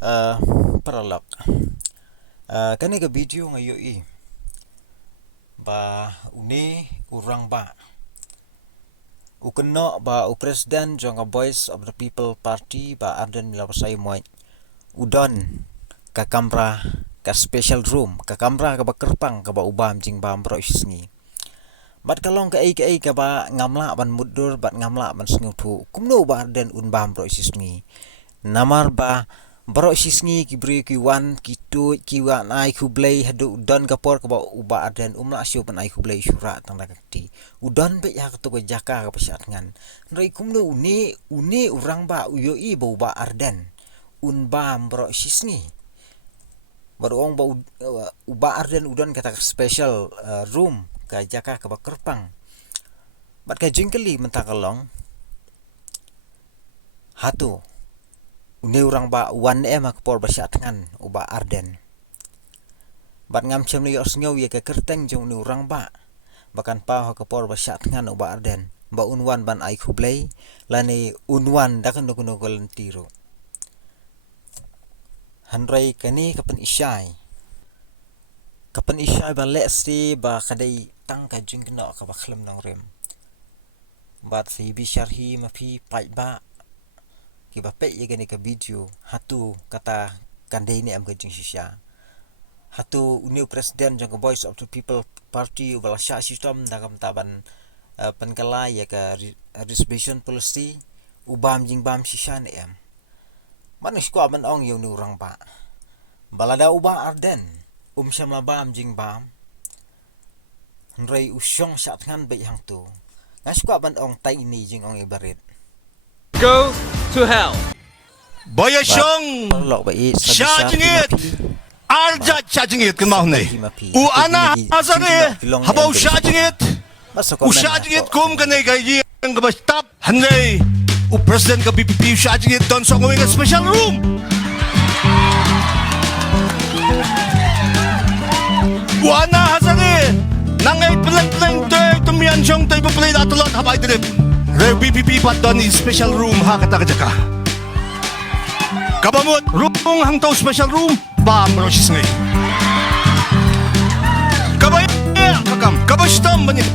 uh, Paralak. Kani ka video ngayon ba uni urang ba ukeno ba u presiden jong a Voice of the People Party ba Arden Milapasay mo udon ka kamra ka special room ka kamra ka bakerpang ka ba ubam jing bam bro isngi bat kalong ka ai ka ba ngamla ban mudur bat ngamla ban sngutu kumno ba Arden un bam bro isngi namar ba bro sisngi ki bri ki wan ki tu ki wan ai ku blay hadu don kapor ka ba uba Arden umla asyo pan ai ku blay syura tang dakti udon be ya to ko jaka ka pasat ngan rei kumno uni urang ba uyo I ba uba Arden un bam bro sisngi baru ong ba uba Arden udon kata special room ka jaka ka ba kerpang bat ka jingkeli mentakalong hatu uni urang ba wan makpor basyat ngan uba Arden bat ngam chem ni osngau ye ka kerteng jong ni urang ba bakan pa ka por basyat ngan uba Arden ba unwan ban ai khublei lani unwan dakan nukuno golentiro hanrei kani kapan isyai ba lesi ba kadai tang ka jingkno ka ba khlem nang rem bat si bi syarhi mapi pai ba ki ba pe ye gani ka video hatu kata kandai ni am ka jing sisya hatu uni presiden jong ka Voice of the People Party ubala sya system dagam taban penkala ya ka reservation policy ubam jing bam sisya ni am manis ko aman ong yo ni urang ba balada uba Arden syam bam jing bam rei usyong sat ngan be hang tu ngas ko aban ong tai ni jing ong ibarit Go to hell. Boyasyong lok ba I Syajingit Arja Syajingit kan mau nih Uana azare Habau Syajingit Usyajingit kum kan nih gaji yang kebastap Handai U presiden ke BPP Syajingit don sok ngomong special room Uana azare Nangai peleng-peleng teh Tumian syong teh Bepelai datulot Habai drip Re BPP pat don special room ha kata kejaka Kabamut room hang tau special room bam rosis ngai Kabaya kakam kabastam banyak